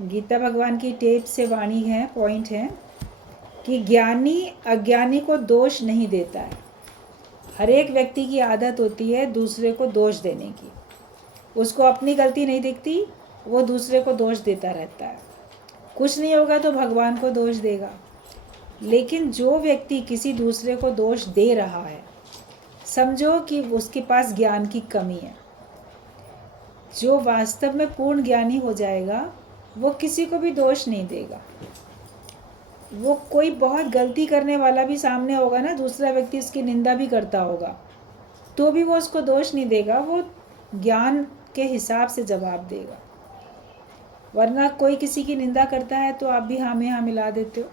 गीता भगवान की टेप से वाणी है, पॉइंट है कि ज्ञानी अज्ञानी को दोष नहीं देता है। हर एक व्यक्ति की आदत होती है दूसरे को दोष देने की। उसको अपनी गलती नहीं दिखती, वो दूसरे को दोष देता रहता है। कुछ नहीं होगा तो भगवान को दोष देगा। लेकिन जो व्यक्ति किसी दूसरे को दोष दे रहा है, समझो कि उसके पास ज्ञान की कमी है। जो वास्तव में पूर्ण ज्ञानी हो जाएगा वो किसी को भी दोष नहीं देगा। वो कोई बहुत गलती करने वाला भी सामने होगा ना, दूसरा व्यक्ति उसकी निंदा भी करता होगा, तो भी वो उसको दोष नहीं देगा, वो ज्ञान के हिसाब से जवाब देगा। वरना कोई किसी की निंदा करता है तो आप भी हाँ में हाँ मिला देते हो।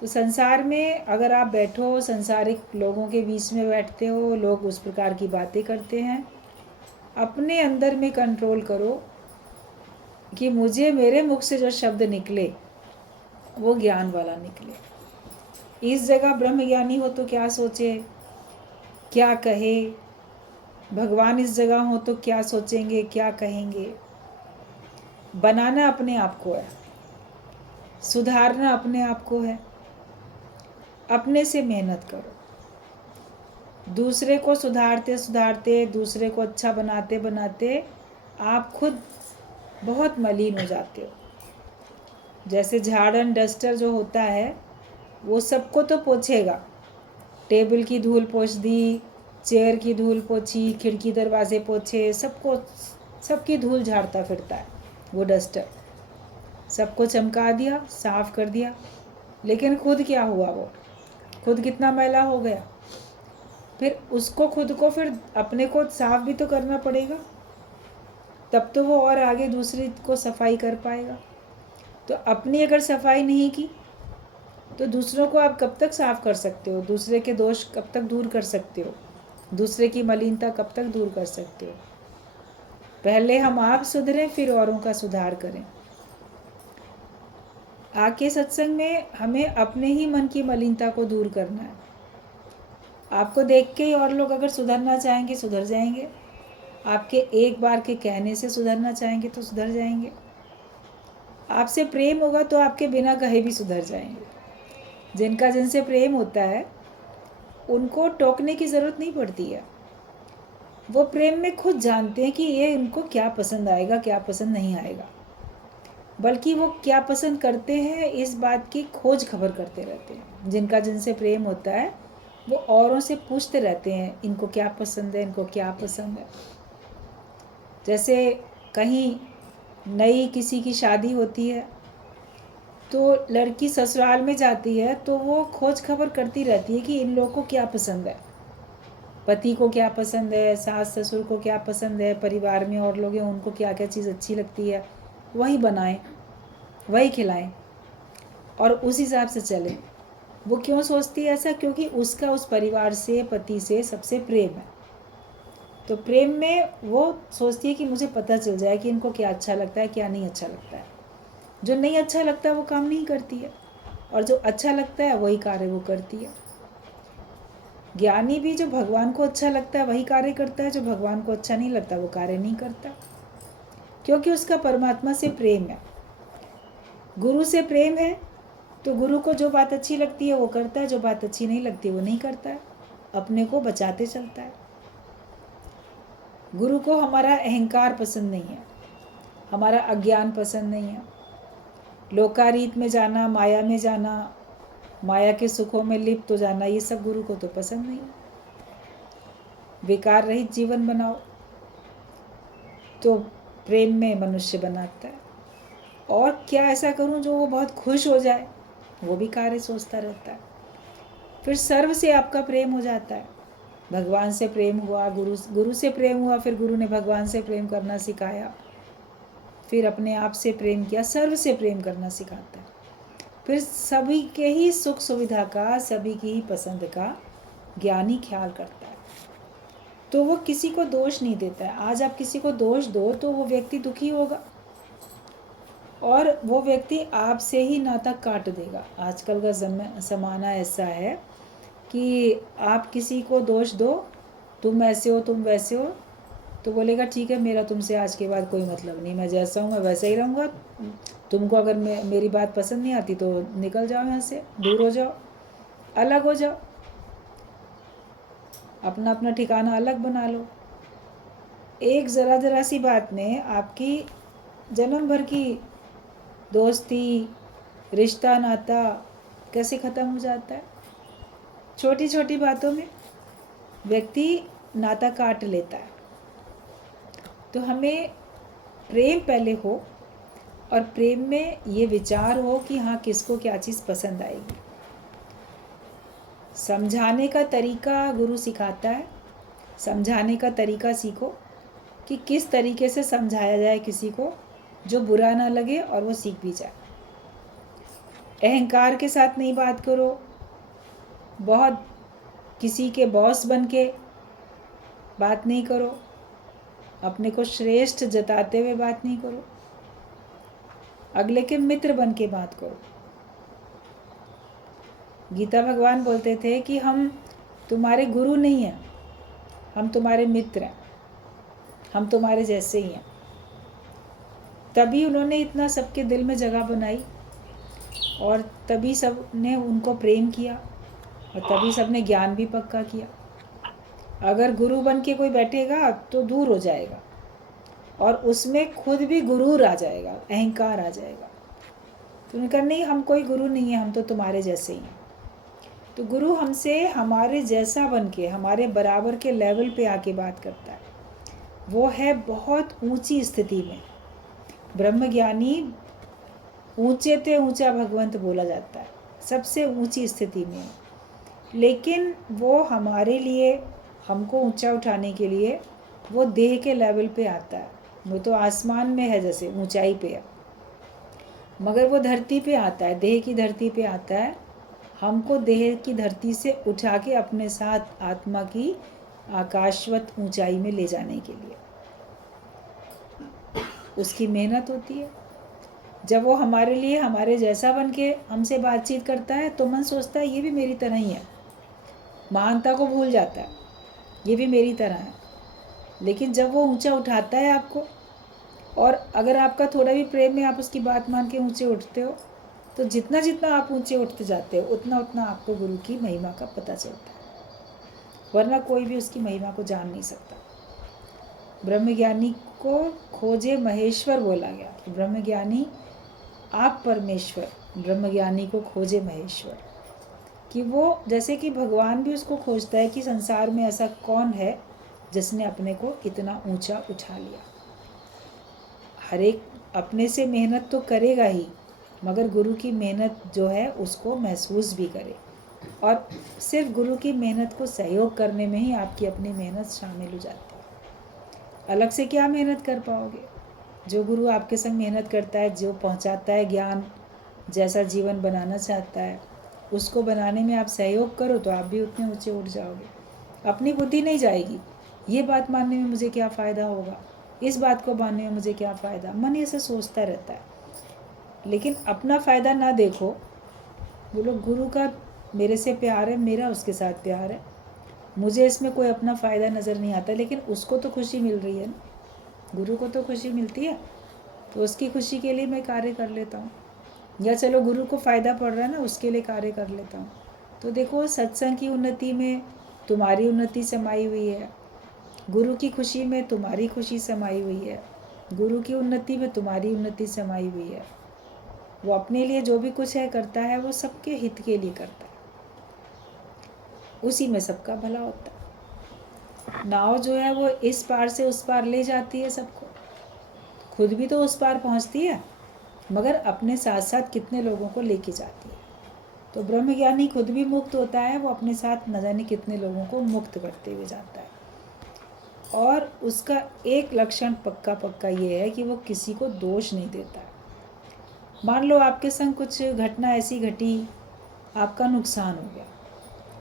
तो संसार में अगर आप बैठो, संसारिक लोगों के बीच में बैठते हो, लोग उस प्रकार की बातें करते हैं, अपने अंदर में कंट्रोल करो कि मुझे मेरे मुख से जो शब्द निकले वो ज्ञान वाला निकले। इस जगह ब्रह्मज्ञानी हो तो क्या सोचे, क्या कहे, भगवान इस जगह हो तो क्या सोचेंगे, क्या कहेंगे। बनाना अपने आप को है, सुधारना अपने आप को है। अपने से मेहनत करो। दूसरे को सुधारते सुधारते, दूसरे को अच्छा बनाते बनाते आप खुद बहुत मलिन हो जाते हो। जैसे झाड़न डस्टर जो होता है वो सबको तो पोछेगा, टेबल की धूल पोंछ दी, चेयर की धूल पोछी, खिड़की दरवाजे पोछे, सबको सबकी धूल झाड़ता फिरता है वो डस्टर। सबको चमका दिया, साफ कर दिया, लेकिन खुद क्या हुआ, वो खुद कितना मैला हो गया। फिर उसको खुद को फिर अपने को साफ भी तो करना पड़ेगा, तब तो वो और आगे दूसरी को सफाई कर पाएगा। तो अपनी अगर सफाई नहीं की तो दूसरों को आप कब तक साफ कर सकते हो, दूसरे के दोष कब तक दूर कर सकते हो, दूसरे की मलिनता कब तक दूर कर सकते हो। पहले हम आप सुधरें, फिर औरों का सुधार करें। आके सत्संग में हमें अपने ही मन की मलिनता को दूर करना है। आपको देख के ही और लोग अगर सुधरना चाहेंगे सुधर जाएंगे। आपके एक बार के कहने से सुधरना चाहेंगे तो सुधर जाएंगे। आपसे प्रेम होगा तो आपके बिना कहे भी सुधर जाएंगे। जिनका जिनसे प्रेम होता है उनको टोकने की ज़रूरत नहीं पड़ती है। वो प्रेम में खुद जानते हैं कि ये इनको क्या पसंद आएगा, क्या पसंद नहीं आएगा। बल्कि वो क्या पसंद करते हैं इस बात की खोज खबर करते रहते हैं। जिनका जिनसे प्रेम होता है वो औरों से पूछते रहते हैं, इनको क्या पसंद है, इनको क्या पसंद है। जैसे कहीं नई किसी की शादी होती है तो लड़की ससुराल में जाती है तो वो खोज खबर करती रहती है कि इन लोगों को क्या पसंद है, पति को क्या पसंद है, सास ससुर को क्या पसंद है, परिवार में और लोग हैं उनको क्या क्या चीज़ अच्छी लगती है, वही बनाएं, वही खिलाएं और उस हिसाब से चलें। वो क्यों सोचती है ऐसा? क्योंकि उसका उस परिवार से, पति से सबसे प्रेम है। तो प्रेम में वो सोचती है कि मुझे पता चल जाए कि इनको क्या अच्छा लगता है, क्या नहीं अच्छा लगता है। जो नहीं अच्छा लगता है वो काम नहीं करती है, और जो अच्छा लगता है वही कार्य वो करती है। ज्ञानी भी जो भगवान को अच्छा लगता है वही कार्य करता है, जो भगवान को अच्छा नहीं लगता वो कार्य नहीं करता, क्योंकि उसका परमात्मा से प्रेम है। गुरु से प्रेम है तो गुरु को जो बात अच्छी लगती है वो करता है, जो बात अच्छी नहीं लगती वो नहीं करता है, अपने को बचाते चलता है। गुरु को हमारा अहंकार पसंद नहीं है, हमारा अज्ञान पसंद नहीं है। लोकारीत में जाना, माया में जाना, माया के सुखों में लिप्त हो जाना, ये सब गुरु को तो पसंद नहीं है। विकार रहित जीवन बनाओ तो प्रेम में मनुष्य बनाता है। और क्या ऐसा करूं जो वो बहुत खुश हो जाए, वो भी कार्य सोचता रहता है। फिर सर्व से आपका प्रेम हो जाता है। भगवान से प्रेम हुआ, गुरु से प्रेम हुआ, फिर गुरु ने भगवान से प्रेम करना सिखाया, फिर अपने आप से प्रेम किया, सर्व से प्रेम करना सिखाता है। फिर सभी के ही सुख सुविधा का, सभी की ही पसंद का ज्ञानी ख्याल करता है। तो वो किसी को दोष नहीं देता है। आज आप किसी को दोष दो तो वो व्यक्ति दुखी होगा और वो व्यक्ति आपसे ही नाता काट देगा। आजकल का ज़माना ऐसा है कि आप किसी को दोष दो, तुम ऐसे हो, तुम वैसे हो, तो बोलेगा ठीक है, मेरा तुमसे आज के बाद कोई मतलब नहीं, मैं जैसा हूँ मैं वैसा ही रहूँगा। तुमको अगर मेरी बात पसंद नहीं आती तो निकल जाओ यहाँ से, दूर हो जाओ, अलग हो जाओ, अपना अपना ठिकाना अलग बना लो। एक ज़रा सी बात ने आपकी जन्म भर की दोस्ती, रिश्ता, नाता कैसे ख़त्म हो जाता है। छोटी छोटी बातों में व्यक्ति नाता काट लेता है। तो हमें प्रेम पहले हो, और प्रेम में ये विचार हो कि हाँ किसको क्या चीज़ पसंद आएगी। समझाने का तरीका गुरु सिखाता है, समझाने का तरीका सीखो कि किस तरीके से समझाया जाए किसी को जो बुरा ना लगे और वो सीख भी जाए। अहंकार के साथ नहीं बात करो, बहुत किसी के बॉस बन के बात नहीं करो, अपने को श्रेष्ठ जताते हुए बात नहीं करो, अगले के मित्र बन के बात करो। गीता भगवान बोलते थे कि हम तुम्हारे गुरु नहीं हैं, हम तुम्हारे मित्र हैं, हम तुम्हारे जैसे ही हैं। तभी उन्होंने इतना सबके दिल में जगह बनाई, और तभी सब ने उनको प्रेम किया, और तभी सब ने ज्ञान भी पक्का किया। अगर गुरु बन के कोई बैठेगा तो दूर हो जाएगा, और उसमें खुद भी गुरूर आ जाएगा, अहंकार आ जाएगा। तो उन्होंने कहा नहीं, हम कोई गुरु नहीं है, हम तो तुम्हारे जैसे ही हैं। तो गुरु हमसे हमारे जैसा बन के, हमारे बराबर के लेवल पे आके बात करता है। वो है बहुत ऊंची स्थिति में। ब्रह्मज्ञानी ऊंचे ते ऊंचा भगवंत बोला जाता है, सबसे ऊंची स्थिति में। लेकिन वो हमारे लिए, हमको ऊंचा उठाने के लिए वो देह के लेवल पे आता है। वो तो आसमान में है, जैसे ऊंचाई पे है, मगर वो धरती पे आता है, देह की धरती पे आता है, हमको देह की धरती से उठा के अपने साथ आत्मा की आकाशवत ऊंचाई में ले जाने के लिए। उसकी मेहनत होती है। जब वो हमारे लिए हमारे जैसा बन के हमसे बातचीत करता है तो मन सोचता है ये भी मेरी तरह ही है, महानता को भूल जाता है, ये भी मेरी तरह है। लेकिन जब वो ऊंचा उठाता है आपको, और अगर आपका थोड़ा भी प्रेम में आप उसकी बात मान के ऊंचे उठते हो, तो जितना जितना आप ऊंचे उठते जाते हो उतना उतना आपको गुरु की महिमा का पता चलता है, वरना कोई भी उसकी महिमा को जान नहीं सकता। ब्रह्मज्ञानी को खोजे महेश्वर बोला गया कि ब्रह्मज्ञानी आप परमेश्वर, ब्रह्मज्ञानी को खोजे महेश्वर, कि वो जैसे कि भगवान भी उसको खोजता है कि संसार में ऐसा कौन है जिसने अपने को इतना ऊंचा उठा लिया। हर एक अपने से मेहनत तो करेगा ही, मगर गुरु की मेहनत जो है उसको महसूस भी करे, और सिर्फ गुरु की मेहनत को सहयोग करने में ही आपकी अपनी मेहनत शामिल हो जाती है। अलग से क्या मेहनत कर पाओगे। जो गुरु आपके संग मेहनत करता है, जो पहुंचाता है ज्ञान, जैसा जीवन बनाना चाहता है, उसको बनाने में आप सहयोग करो तो आप भी उतने ऊंचे उठ जाओगे। अपनी बुद्धि नहीं जाएगी, ये बात मानने में मुझे क्या फ़ायदा होगा, इस बात को मानने में मुझे क्या फ़ायदा, मन ऐसे सोचता रहता है। लेकिन अपना फ़ायदा ना देखो, बोलो गुरु का मेरे से प्यार है, मेरा उसके साथ प्यार है, मुझे इसमें कोई अपना फ़ायदा नज़र नहीं आता, लेकिन उसको तो खुशी मिल रही है ना, गुरु को तो खुशी मिलती है, तो उसकी खुशी के लिए मैं कार्य कर लेता हूँ। या चलो गुरु को फ़ायदा पड़ रहा है ना, उसके लिए कार्य कर लेता हूँ। तो देखो सत्संग की उन्नति में तुम्हारी उन्नति समाई हुई है, गुरु की खुशी में तुम्हारी खुशी समाई हुई है, गुरु की उन्नति में तुम्हारी उन्नति समाई हुई है। वो अपने लिए जो भी कुछ है करता है, वो सबके हित के लिए करता है, उसी में सबका भला होता है। नाव जो है वो इस पार से उस पार ले जाती है सबको, खुद भी तो उस पार पहुंचती है, मगर अपने साथ साथ कितने लोगों को लेके जाती है। तो ब्रह्मज्ञानी खुद भी मुक्त होता है, वो अपने साथ न जाने कितने लोगों को मुक्त करते हुए जाता है। और उसका एक लक्षण पक्का पक्का ये है कि वो किसी को दोष नहीं देता है। मान लो आपके संग कुछ घटना ऐसी घटी, आपका नुकसान हो गया,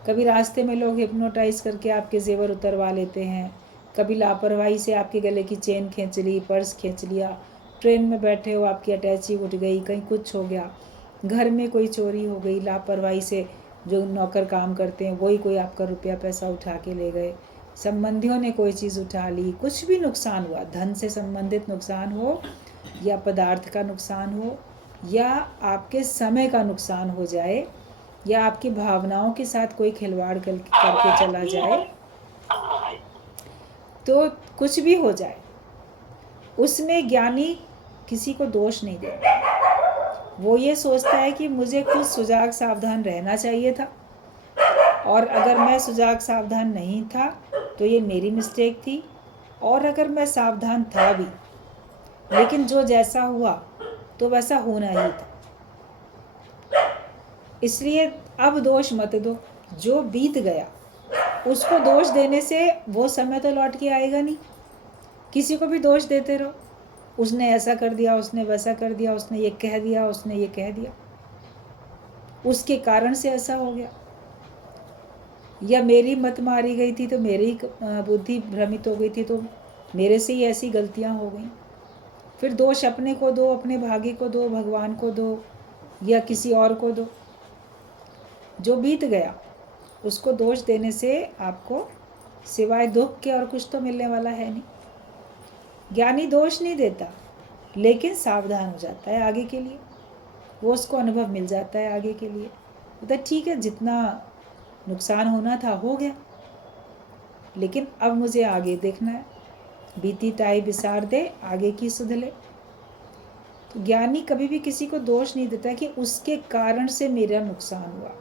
कभी रास्ते में लोग हिप्नोटाइज करके आपके जेवर उतरवा लेते हैं, कभी लापरवाही से आपके गले की चेन खींच ली, पर्स खींच लिया, ट्रेन में बैठे हो आपकी अटैची उठ गई, कहीं कुछ हो गया, घर में कोई चोरी हो गई, लापरवाही से जो नौकर काम करते हैं वही कोई आपका रुपया पैसा उठा के ले गए, संबंधियों ने कोई चीज़ उठा ली, कुछ भी नुकसान हुआ, धन से संबंधित नुकसान हो या पदार्थ का नुकसान हो या आपके समय का नुकसान हो जाए या आपकी भावनाओं के साथ कोई खिलवाड़ करके चला जाए, तो कुछ भी हो जाए, उसमें ज्ञानी किसी को दोष नहीं देता। वो ये सोचता है कि मुझे खुद सुजाग सावधान रहना चाहिए था, और अगर मैं सुजाग सावधान नहीं था तो ये मेरी मिस्टेक थी, और अगर मैं सावधान था भी लेकिन जो जैसा हुआ तो वैसा होना ही था, इसलिए अब दोष मत दो। जो बीत गया उसको दोष देने से वो समय तो लौट के आएगा नहीं। किसी को भी दोष देते रहो, उसने ऐसा कर दिया, उसने वैसा कर दिया, उसने ये कह दिया, उसने ये कह दिया, उसके कारण से ऐसा हो गया, या मेरी मत मारी गई थी तो मेरी बुद्धि भ्रमित हो गई थी तो मेरे से ही ऐसी गलतियां हो गई। फिर दोष अपने को दो, अपने भाग्य को दो, भगवान को दो या किसी और को दो। जो बीत गया उसको दोष देने से आपको सिवाय दुख के और कुछ तो मिलने वाला है नहीं। ज्ञानी दोष नहीं देता लेकिन सावधान हो जाता है आगे के लिए, वो उसको अनुभव मिल जाता है आगे के लिए। तो ठीक है, जितना नुकसान होना था हो गया, लेकिन अब मुझे आगे देखना है, बीती ताई बिसार दे, आगे की सुध ले। तो ज्ञानी कभी भी किसी को दोष नहीं देता कि उसके कारण से मेरा नुकसान हुआ।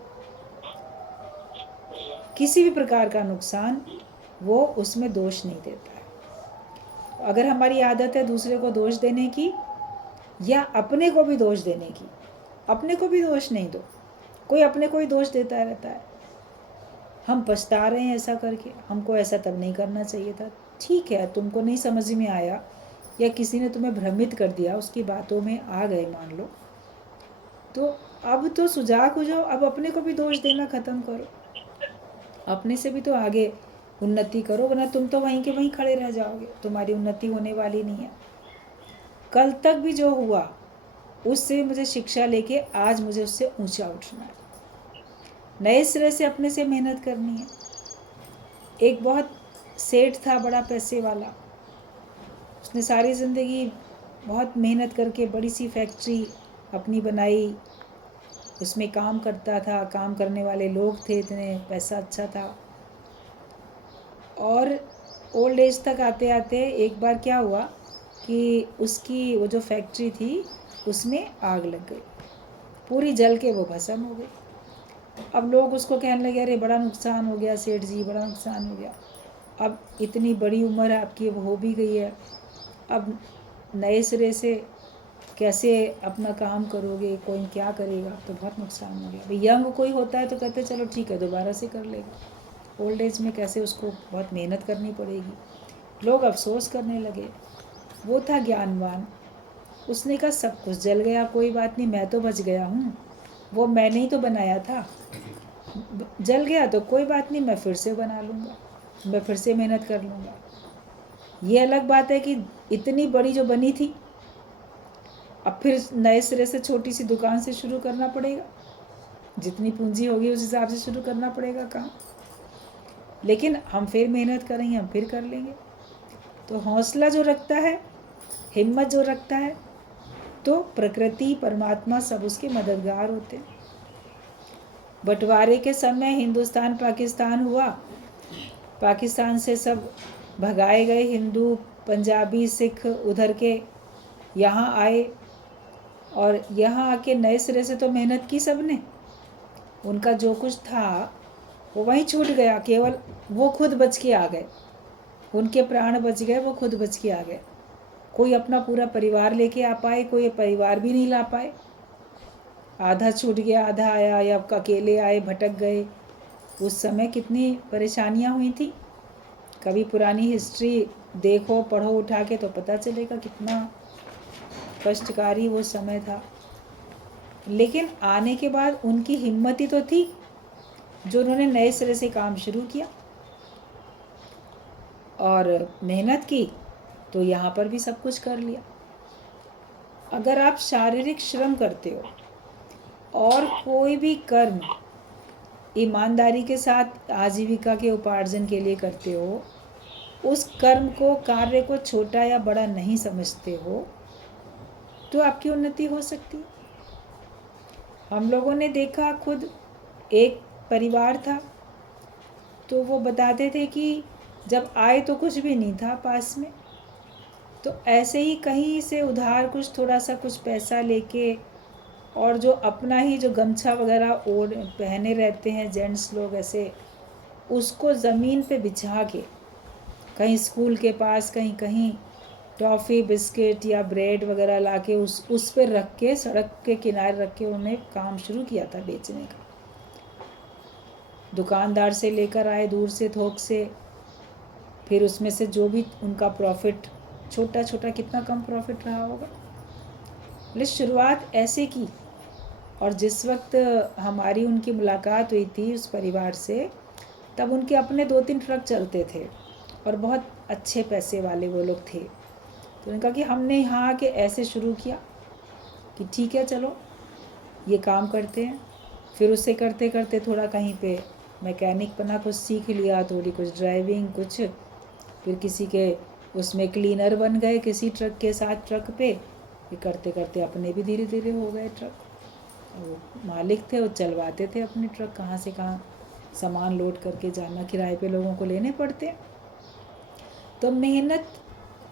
किसी भी प्रकार का नुकसान वो उसमें दोष नहीं देता है। अगर हमारी आदत है दूसरे को दोष देने की या अपने को भी दोष देने की, अपने को भी दोष नहीं दो। कोई अपने को ही दोष देता रहता है, हम पछता रहे हैं ऐसा करके, हमको ऐसा तब नहीं करना चाहिए था। ठीक है, तुमको नहीं समझ में आया या किसी ने तुम्हें भ्रमित कर दिया, उसकी बातों में आ गए मान लो, तो अब तो सुजाग हो जाओ, अब अपने को भी दोष देना ख़त्म करो, अपने से भी तो आगे उन्नति करो, वरना तुम तो वहीं के वहीं खड़े रह जाओगे, तुम्हारी उन्नति होने वाली नहीं है। कल तक भी जो हुआ उससे मुझे शिक्षा लेके आज मुझे उससे ऊंचा उठना है, नए सिरे से अपने से मेहनत करनी है। एक बहुत सेठ था, बड़ा पैसे वाला, उसने सारी ज़िंदगी बहुत मेहनत करके बड़ी सी फैक्ट्री अपनी बनाई, उसमें काम करता था, काम करने वाले लोग थे, इतने पैसा अच्छा था। और ओल्ड एज तक आते आते एक बार क्या हुआ कि उसकी वो जो फैक्ट्री थी उसमें आग लग गई, पूरी जल के वो भस्म हो गई। अब लोग उसको कहने लगे, अरे बड़ा नुकसान हो गया सेठ जी, बड़ा नुकसान हो गया। अब इतनी बड़ी उम्र आपकी अब हो भी गई है, अब नए सिरे से कैसे अपना काम करोगे, कोई क्या करेगा, तो बहुत नुकसान हो गया। भाई यंग कोई होता है तो कहते चलो ठीक है दोबारा से कर लेगा, ओल्ड एज में कैसे उसको बहुत मेहनत करनी पड़ेगी। लोग अफसोस करने लगे। वो था ज्ञानवान, उसने कहा सब कुछ जल गया, कोई बात नहीं, मैं तो बच गया हूँ, वो मैंने ही तो बनाया था, जल गया तो कोई बात नहीं, मैं फिर से बना लूँगा, मैं फिर से मेहनत कर लूँगा। ये अलग बात है कि इतनी बड़ी जो बनी थी अब फिर नए सिरे से छोटी सी दुकान से शुरू करना पड़ेगा, जितनी पूंजी होगी उस हिसाब से शुरू करना पड़ेगा काम, लेकिन हम फिर मेहनत करेंगे, हम फिर कर लेंगे। तो हौसला जो रखता है, हिम्मत जो रखता है, तो प्रकृति परमात्मा सब उसके मददगार होते हैं। बंटवारे के समय हिंदुस्तान पाकिस्तान हुआ, पाकिस्तान से सब भगाए गए हिंदू, पंजाबी, सिख उधर के यहाँ आए, और यहाँ आके नए सिरे से तो मेहनत की सब ने, उनका जो कुछ था वो वहीं छूट गया, केवल वो खुद बच के आ गए, उनके प्राण बच गए, वो खुद बच के आ गए। कोई अपना पूरा परिवार लेके आ पाए, कोई परिवार भी नहीं ला पाए, आधा छूट गया, आधा आया, या अकेले आए, भटक गए। उस समय कितनी परेशानियां हुई थी, कभी पुरानी हिस्ट्री देखो, पढ़ो उठा के, तो पता चलेगा कितना कष्टकारी वो समय था। लेकिन आने के बाद उनकी हिम्मत ही तो थी जो उन्होंने नए सिरे से काम शुरू किया और मेहनत की, तो यहाँ पर भी सब कुछ कर लिया। अगर आप शारीरिक श्रम करते हो और कोई भी कर्म ईमानदारी के साथ आजीविका के उपार्जन के लिए करते हो, उस कर्म को, कार्य को छोटा या बड़ा नहीं समझते हो, तो आपकी उन्नति हो सकती है। हम लोगों ने देखा, खुद एक परिवार था, तो वो बताते थे कि जब आए तो कुछ भी नहीं था पास में, तो ऐसे ही कहीं से उधार कुछ थोड़ा सा कुछ पैसा लेके, और जो अपना ही जो गमछा वगैरह ओढ़ पहने रहते हैं जेंट्स लोग ऐसे, उसको ज़मीन पे बिछा के, कहीं स्कूल के पास, कहीं कहीं टॉफ़ी बिस्किट या ब्रेड वगैरह लाके उस पर रख के, सड़क के किनारे रख के उन्हें काम शुरू किया था बेचने का। दुकानदार से लेकर आए दूर से थोक से, फिर उसमें से जो भी उनका प्रॉफिट, छोटा छोटा कितना कम प्रॉफिट रहा होगा, बोले शुरुआत ऐसे की। और जिस वक्त हमारी उनकी मुलाकात हुई थी उस परिवार से, तब उनके अपने 2-3 ट्रक चलते थे और बहुत अच्छे पैसे वाले वो लोग थे। तो उन्होंने कहा कि हमने यहाँ आके ऐसे शुरू किया कि ठीक है चलो ये काम करते हैं। फिर उससे करते करते थोड़ा कहीं पे मैकेनिक बना, कुछ सीख लिया, थोड़ी कुछ ड्राइविंग, कुछ फिर किसी के उसमें क्लीनर बन गए किसी ट्रक के साथ, ट्रक पे। ये करते करते अपने भी धीरे धीरे हो गए ट्रक। वो मालिक थे, वो चलवाते थे अपने ट्रक, कहाँ से कहाँ सामान लोड करके जाना, किराए पे लोगों को लेने पड़ते। तो मेहनत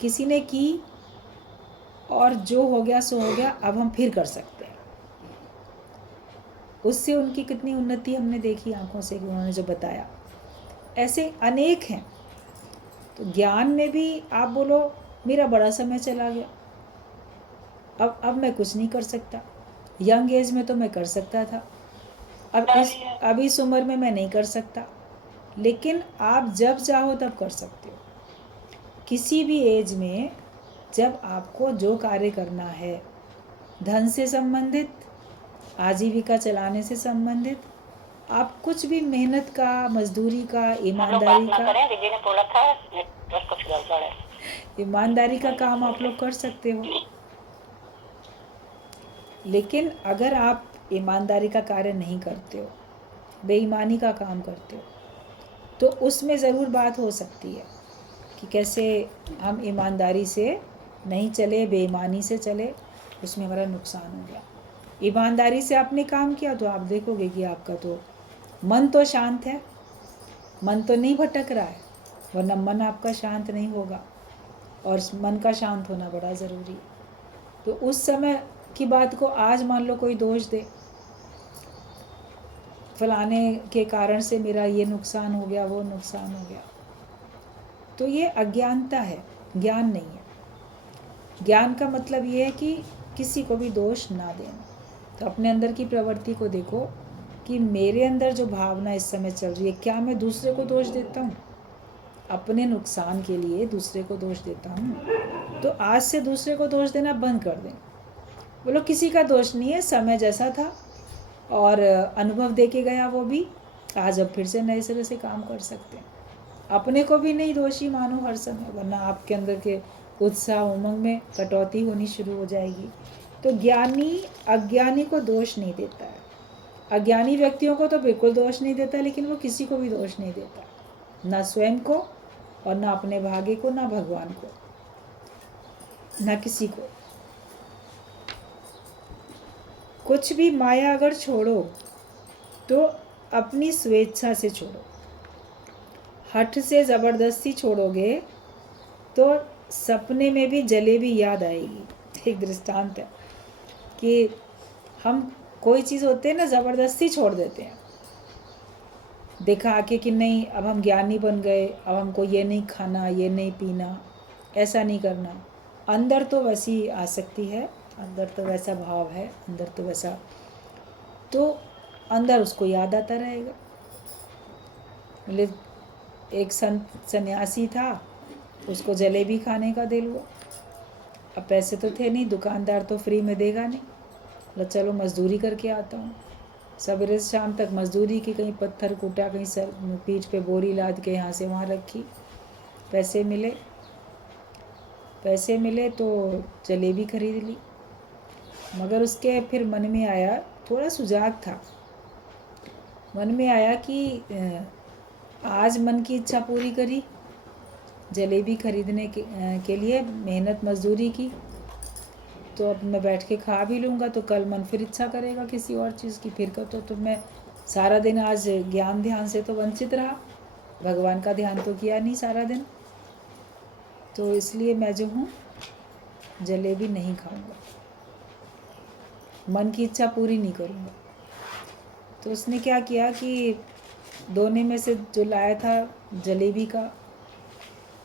किसी ने की और जो हो गया सो हो गया, अब हम फिर कर सकते हैं। उससे उनकी कितनी उन्नति हमने देखी आंखों से, कि उन्होंने जो बताया। ऐसे अनेक हैं। तो ज्ञान में भी आप बोलो मेरा बड़ा समय चला गया, अब मैं कुछ नहीं कर सकता। यंग एज में तो मैं कर सकता था, अब इस उम्र में मैं नहीं कर सकता। लेकिन आप जब चाहो तब कर सकते हो, किसी भी एज में। जब आपको जो कार्य करना है, धन से संबंधित, आजीविका चलाने से संबंधित, आप कुछ भी मेहनत का, मजदूरी का, ईमानदारी का काम आप लोग कर सकते हो। लेकिन अगर आप ईमानदारी का कार्य नहीं करते हो, बेईमानी का काम करते हो, तो उसमें ज़रूर बात हो सकती है कि कैसे हम ईमानदारी से नहीं चले, बेईमानी से चले, उसमें हमारा नुकसान हो गया। ईमानदारी से आपने काम किया तो आप देखोगे कि आपका तो मन तो शांत है, मन तो नहीं भटक रहा है, वरना मन आपका शांत नहीं होगा, और मन का शांत होना बड़ा ज़रूरी है। तो उस समय की बात को आज मान लो कोई दोष दे, फलाने के कारण से मेरा ये नुकसान हो गया, वो नुकसान हो गया, तो ये अज्ञानता है, ज्ञान नहीं है। ज्ञान का मतलब ये है कि किसी को भी दोष ना देना। तो अपने अंदर की प्रवृत्ति को देखो कि मेरे अंदर जो भावना इस समय चल रही है, क्या मैं दूसरे को दोष देता हूँ? अपने नुकसान के लिए दूसरे को दोष देता हूँ। तो आज से दूसरे को दोष देना बंद कर दें। बोलो किसी का दोष नहीं है, समय जैसा था और अनुभव दे के गया वो भी, आज अब फिर से नए सिरे से काम कर सकते हैं। अपने को भी नहीं दोषी मानो हर समय, वरना आपके अंदर के उत्साह उमंग में कटौती होनी शुरू हो जाएगी। तो ज्ञानी अज्ञानी को दोष नहीं देता है। अज्ञानी व्यक्तियों को तो बिल्कुल दोष नहीं देता, लेकिन वो किसी को भी दोष नहीं देता, ना स्वयं को और ना अपने भाग्य को, ना भगवान को, ना किसी को। कुछ भी माया अगर छोड़ो तो अपनी स्वेच्छा से छोड़ो। हठ से ज़बरदस्ती छोड़ोगे तो सपने में भी जलेबी याद आएगी। एक दृष्टांत है कि हम कोई चीज़ होते हैं ना, ज़बरदस्ती छोड़ देते हैं, दिखा के कि नहीं अब हम ज्ञानी बन गए, अब हमको ये नहीं खाना, ये नहीं पीना, ऐसा नहीं करना। अंदर तो वैसी आसक्ति है, अंदर तो वैसा भाव है, अंदर तो वैसा, तो अंदर उसको याद आता रहेगा। मतलब एक सन्यासी था, उसको जलेबी खाने का दिल हुआ। अब पैसे तो थे नहीं, दुकानदार तो फ्री में देगा नहीं, बोला चलो मज़दूरी करके आता हूँ। सवेरे से शाम तक मज़दूरी की, कहीं पत्थर कूटा, कहीं सर पीठ पे बोरी लाद के यहाँ से वहाँ रखी। पैसे मिले तो जलेबी खरीद ली। मगर उसके फिर मन में आया, थोड़ा सुजाग था, मन में आया कि आज मन की इच्छा पूरी करी, जलेबी खरीदने के लिए मेहनत मजदूरी की, तो अब मैं बैठ के खा भी लूँगा, तो कल मन फिर इच्छा करेगा किसी और चीज़ की, फिर तो मैं सारा दिन आज ज्ञान ध्यान से तो वंचित रहा, भगवान का ध्यान तो किया नहीं सारा दिन, तो इसलिए मैं जो हूँ जलेबी नहीं खाऊंगा, मन की इच्छा पूरी नहीं करूँगा। तो उसने क्या किया कि दोने में से जो लाया था जलेबी का,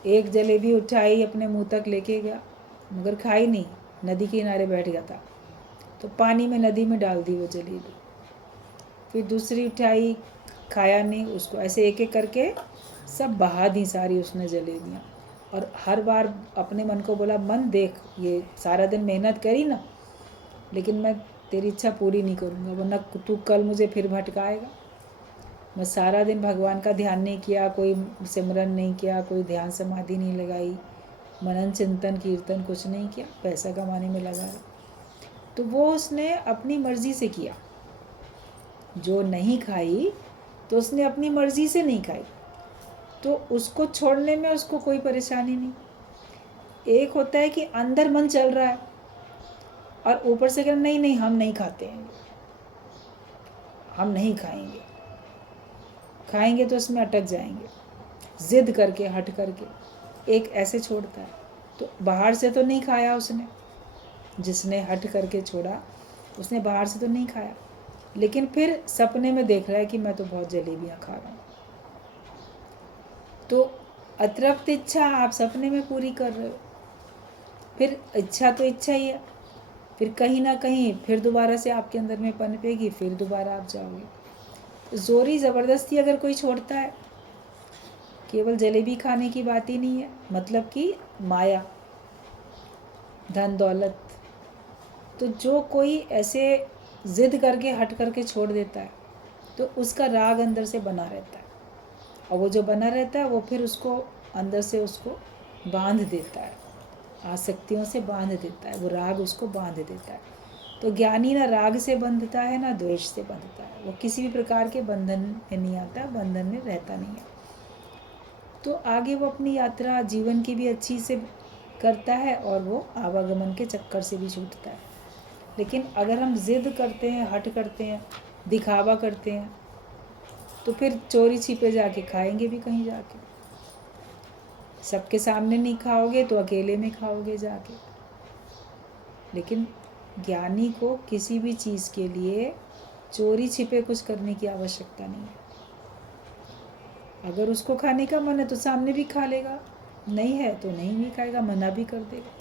एक जलेबी उठाई अपने मुंह तक लेके गया, मगर खाई नहीं, नदी के किनारे बैठ गया था, तो पानी में नदी में डाल दी वो जलेबी। फिर दूसरी उठाई, खाया नहीं, उसको ऐसे एक एक करके सब बहा दी सारी उसने जलेबियाँ। और हर बार अपने मन को बोला, मन देख, ये सारा दिन मेहनत करी ना, लेकिन मैं तेरी इच्छा पूरी नहीं करूँगा, वरना तू कल मुझे फिर भटकाएगा। मैं सारा दिन भगवान का ध्यान नहीं किया, कोई सिमरन नहीं किया, कोई ध्यान समाधि नहीं लगाई, मनन चिंतन कीर्तन कुछ नहीं किया, पैसा कमाने में लगा। तो वो उसने अपनी मर्जी से किया, जो नहीं खाई तो उसने अपनी मर्जी से नहीं खाई, तो उसको छोड़ने में उसको कोई परेशानी नहीं। एक होता है कि अंदर मन चल रहा है और ऊपर से कहना नहीं नहीं हम नहीं खाते हैं, हम नहीं खाएंगे, खाएंगे तो उसमें अटक जाएंगे, जिद करके हट करके एक ऐसे छोड़ता है। तो बाहर से तो नहीं खाया उसने, जिसने हट करके छोड़ा उसने बाहर से तो नहीं खाया, लेकिन फिर सपने में देख रहा है कि मैं तो बहुत जलेबियाँ खा रहा हूँ। तो अतृप्त इच्छा आप सपने में पूरी कर रहे हो, फिर इच्छा तो इच्छा ही है, फिर कहीं ना कहीं फिर दोबारा से आपके अंदर में पनपेगी, फिर दोबारा आप जाओगे। तो जोरी ज़बरदस्ती अगर कोई छोड़ता है, केवल जलेबी खाने की बात ही नहीं है, मतलब कि माया, धन दौलत, तो जो कोई ऐसे ज़िद करके हट करके छोड़ देता है तो उसका राग अंदर से बना रहता है, और वो जो बना रहता है वो फिर उसको अंदर से उसको बांध देता है, आसक्तियों से बांध देता है, वो राग उसको बांध देता है। तो ज्ञानी ना राग से बंधता है ना द्वेष से बंधता है, वो किसी भी प्रकार के बंधन में नहीं आता, बंधन में रहता नहीं है। तो आगे वो अपनी यात्रा जीवन की भी अच्छी से करता है और वो आवागमन के चक्कर से भी छूटता है। लेकिन अगर हम ज़िद करते हैं, हट करते हैं, दिखावा करते हैं, तो फिर चोरी छिपे जाके खाएंगे भी कहीं जाके, सबके सामने नहीं खाओगे तो अकेले में खाओगे जाके। लेकिन ज्ञानी को किसी भी चीज़ के लिए चोरी छिपे कुछ करने की आवश्यकता नहीं है। अगर उसको खाने का मन है तो सामने भी खा लेगा, नहीं है तो नहीं भी खाएगा, मना भी कर देगा,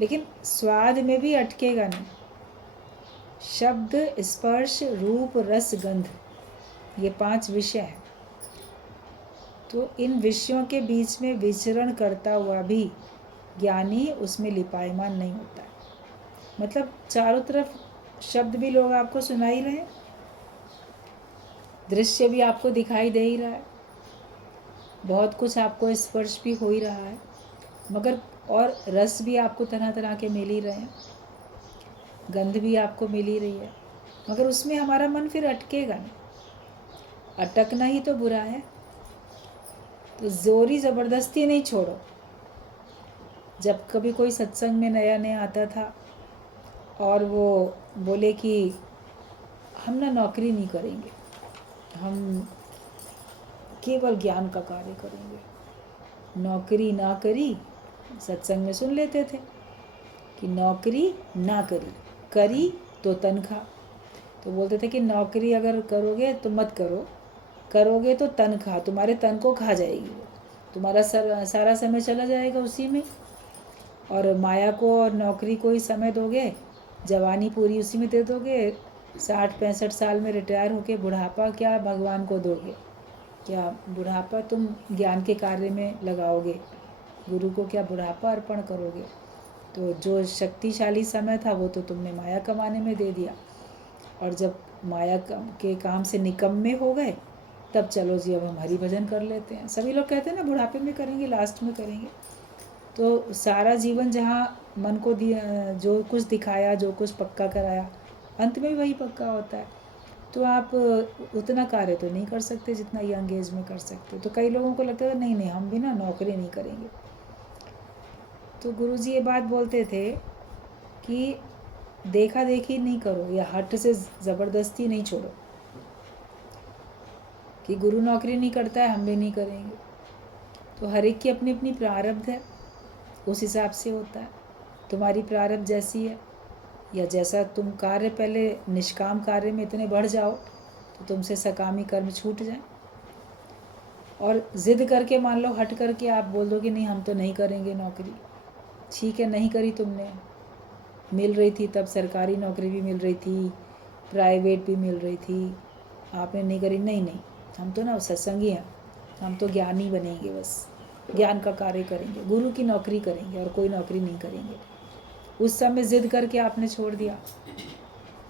लेकिन स्वाद में भी अटकेगा नहीं। शब्द, स्पर्श, रूप, रस, गंध, ये 5 विषय हैं। तो इन विषयों के बीच में विचरण करता हुआ भी ज्ञानी उसमें लिपायमान नहीं होता है। मतलब चारों तरफ शब्द भी लोग आपको सुना ही रहे हैं, दृश्य भी आपको दिखाई दे ही रहा है, बहुत कुछ आपको स्पर्श भी हो ही रहा है, मगर और रस भी आपको तरह तरह के मिल ही रहे हैं, गंध भी आपको मिल ही रही है, मगर उसमें हमारा मन फिर अटकेगा नहीं। अटकना ही तो बुरा है। तो जोरी ज़बरदस्ती नहीं छोड़ो। जब कभी कोई सत्संग में नया नया आता था और वो बोले कि हम ना नौकरी नहीं करेंगे, हम केवल ज्ञान का कार्य करेंगे, नौकरी ना करी, सत्संग में सुन लेते थे कि नौकरी ना करी, करी तो तनख्वाह। तो बोलते थे कि नौकरी अगर करोगे तो मत करो, करोगे तो तनख्वाह, तुम्हारे तन को खा जाएगी, तुम्हारा सारा समय चला जाएगा उसी में, और माया को और नौकरी को ही समय दोगे, जवानी पूरी उसी में दे दोगे, 60-65 साल में रिटायर होके बुढ़ापा क्या भगवान को दोगे, क्या बुढ़ापा तुम ज्ञान के कार्य में लगाओगे, गुरु को क्या बुढ़ापा अर्पण करोगे। तो जो शक्तिशाली समय था वो तो तुमने माया कमाने में दे दिया, और जब माया के काम से निकम्मे हो गए तब चलो जी अब हम हरि भजन कर लेते हैं। सभी लोग कहते हैं ना बुढ़ापे में करेंगे, लास्ट में करेंगे। तो सारा जीवन जहाँ मन को जो कुछ दिखाया, जो कुछ पक्का कराया, अंत में वही पक्का होता है। तो आप उतना कार्य तो नहीं कर सकते जितना यंग एज में कर सकते। तो कई लोगों को लगता है नहीं नहीं हम भी ना नौकरी नहीं करेंगे। तो गुरुजी ये बात बोलते थे कि देखा देखी नहीं करो या हट से ज़बरदस्ती नहीं छोड़ो कि गुरु नौकरी नहीं करता है हम भी नहीं करेंगे। तो हर एक की अपनी अपनी प्रारब्ध है, उस हिसाब से होता है। तुम्हारी प्रारब्ध जैसी है या जैसा तुम कार्य पहले निष्काम कार्य में इतने बढ़ जाओ तो तुमसे सकामी कर्म छूट जाए। और ज़िद करके मान लो हट करके आप बोल दो कि नहीं हम तो नहीं करेंगे नौकरी, ठीक है नहीं करी तुमने, मिल रही थी तब सरकारी नौकरी भी मिल रही थी, प्राइवेट भी मिल रही थी, आपने नहीं करी, नहीं नहीं हम तो ना सत्संगी हैं, हम तो ज्ञानी बनेंगे, बस ज्ञान का कार्य करेंगे, गुरु की नौकरी करेंगे और कोई नौकरी नहीं करेंगे। उस समय ज़िद करके आपने छोड़ दिया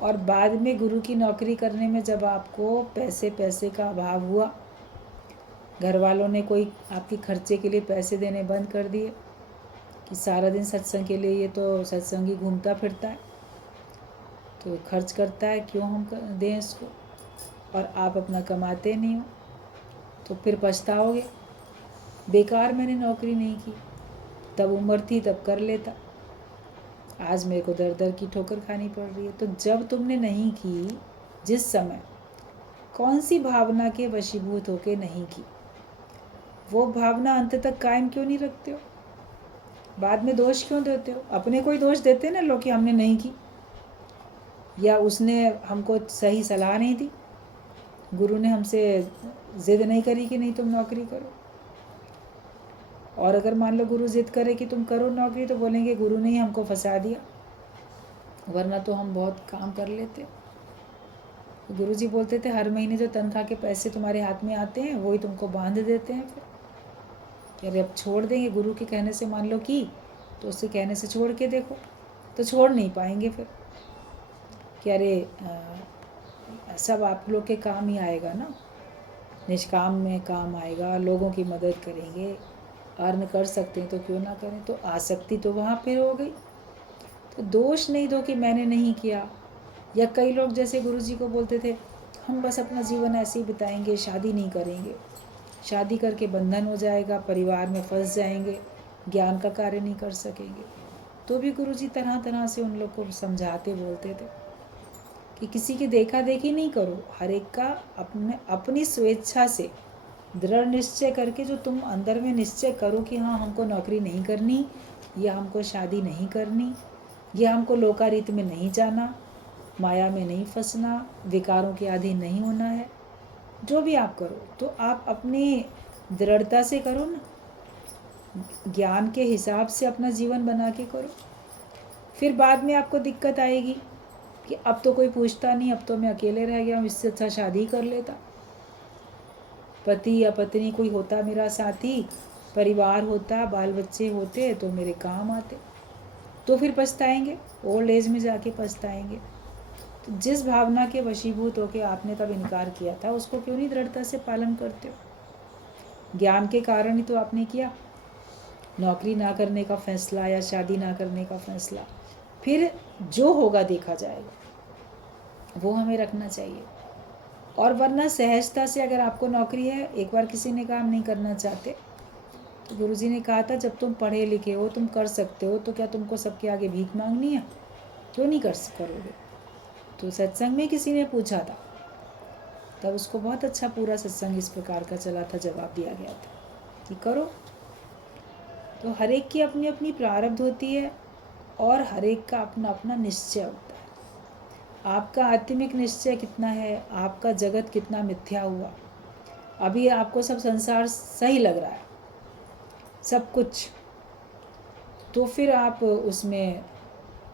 और बाद में गुरु की नौकरी करने में जब आपको पैसे का अभाव हुआ, घर वालों ने कोई आपके खर्चे के लिए पैसे देने बंद कर दिए कि सारा दिन सत्संग के लिए ये तो सत्संगी घूमता फिरता है तो खर्च करता है, क्यों हम दें इसको, और आप अपना कमाते नहीं हो, तो फिर पछताओगे बेकार मैंने नौकरी नहीं की, तब उम्र थी तब कर लेता, आज मेरे को दर दर की ठोकर खानी पड़ रही है। तो जब तुमने नहीं की, जिस समय कौन सी भावना के वशीभूत होके नहीं की, वो भावना अंत तक कायम क्यों नहीं रखते हो? बाद में दोष क्यों देते हो? अपने कोई दोष देते ना लोग कि हमने नहीं की या उसने हमको सही सलाह नहीं दी, गुरु ने हमसे ज़िद नहीं करी कि नहीं तुम नौकरी करो। और अगर मान लो गुरु ज़िद करे कि तुम करो नौकरी तो बोलेंगे गुरु ने ही हमको फंसा दिया, वरना तो हम बहुत काम कर लेते। गुरु जी बोलते थे हर महीने जो तनख्वाह के पैसे तुम्हारे हाथ में आते हैं वही तुमको बांध देते हैं। फिर अरे अब छोड़ देंगे, गुरु के कहने से मान लो की तो उससे कहने से छोड़ के देखो, तो छोड़ नहीं पाएंगे फिर कि अरे सब आप लोग के काम ही आएगा ना, निष्काम में काम आएगा, लोगों की मदद करेंगे, अर्न कर सकते हैं तो क्यों ना करें। तो आसक्ति तो वहाँ पर हो गई। तो दोष नहीं दो कि मैंने नहीं किया। या कई लोग जैसे गुरुजी को बोलते थे हम बस अपना जीवन ऐसे ही बिताएंगे, शादी नहीं करेंगे, शादी करके बंधन हो जाएगा, परिवार में फंस जाएंगे, ज्ञान का कार्य नहीं कर सकेंगे। तो भी गुरुजी तरह तरह से उन लोग को समझाते बोलते थे कि किसी की देखा देखी नहीं करो, हर एक का अपनी स्वेच्छा से दृढ़ निश्चय करके, जो तुम अंदर में निश्चय करो कि हाँ हमको नौकरी नहीं करनी, या हमको शादी नहीं करनी, या हमको लोकारीत में नहीं जाना, माया में नहीं फंसना, विकारों के अधीन नहीं होना है, जो भी आप करो तो आप अपनी दृढ़ता से करो ना, ज्ञान के हिसाब से अपना जीवन बना के करो। फिर बाद में आपको दिक्कत आएगी कि अब तो कोई पूछता नहीं, अब तो मैं अकेले रह गया हूँ, इससे अच्छा शादी कर लेता, पति या पत्नी कोई होता मेरा साथी, परिवार होता, बाल बच्चे होते तो मेरे काम आते। तो फिर पछताएंगे, ओल्ड एज में जाके पछताएंगे। तो जिस भावना के वशीभूत होकर आपने तब इनकार किया था उसको क्यों नहीं दृढ़ता से पालन करते हो? ज्ञान के कारण ही तो आपने किया, नौकरी ना करने का फैसला या शादी ना करने का फैसला। फिर जो होगा देखा जाएगा, वो हमें रखना चाहिए। और वरना सहजता से अगर आपको नौकरी है, एक बार किसी ने काम नहीं करना चाहते तो गुरुजी ने कहा था जब तुम पढ़े लिखे हो, तुम कर सकते हो, तो क्या तुमको सबके आगे भीख मांगनी है? क्यों नहीं करोगे? तो सत्संग में किसी ने पूछा था, तब उसको बहुत अच्छा पूरा सत्संग इस प्रकार का चला था, जवाब दिया गया था कि करो। तो हर एक की अपनी अपनी प्रारब्ध होती है और हर एक का अपना अपना निश्चय होता है। आपका आत्मिक निश्चय कितना है, आपका जगत कितना मिथ्या हुआ। अभी आपको सब संसार सही लग रहा है, सब कुछ, तो फिर आप उसमें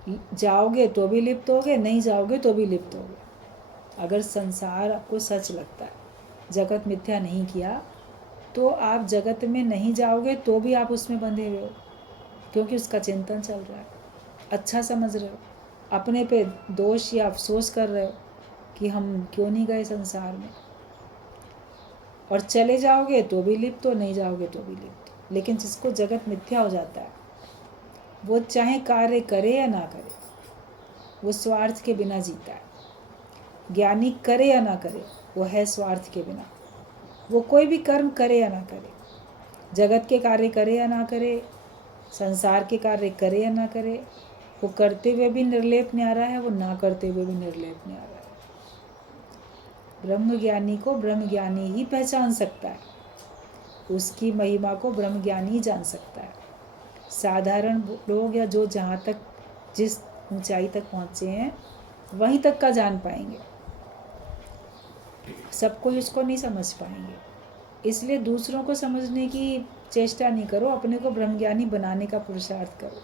जाओगे तो भी लिप्त होगे, नहीं जाओगे तो भी लिप्त होगे। अगर संसार आपको सच लगता है, जगत मिथ्या नहीं किया, तो आप जगत में नहीं जाओगे तो भी आप उसमें बंधे हुए हो, क्योंकि उसका चिंतन चल रहा है, अच्छा समझ रहे हो, अपने पे दोष या अफसोस कर रहे हो कि हम क्यों नहीं गए संसार में। और चले जाओगे तो भी लिप्त हो, नहीं जाओगे तो भी लिप्त हो। लेकिन जिसको जगत मिथ्या हो जाता है, वो चाहे कार्य करे या ना करे, वो स्वार्थ के बिना जीता है। ज्ञानी करे या ना करे, वो है स्वार्थ के बिना। वो कोई भी कर्म करे या ना करे, जगत के कार्य करे या ना करे, संसार के कार्य करे या ना करे, वो करते हुए भी निर्लेप न्यारा है, वो ना करते हुए भी निर्लेप न्यारा है। ब्रह्म ज्ञानी को ब्रह्म ज्ञानी ही पहचान सकता है, उसकी महिमा को ब्रह्म ज्ञानी ही जान सकता है। साधारण लोग या जो जहाँ तक जिस ऊंचाई तक पहुँचे हैं वहीं तक का जान पाएंगे, सबको इसको नहीं समझ पाएंगे। इसलिए दूसरों को समझने की चेष्टा नहीं करो, अपने को ब्रह्मज्ञानी बनाने का पुरुषार्थ करो।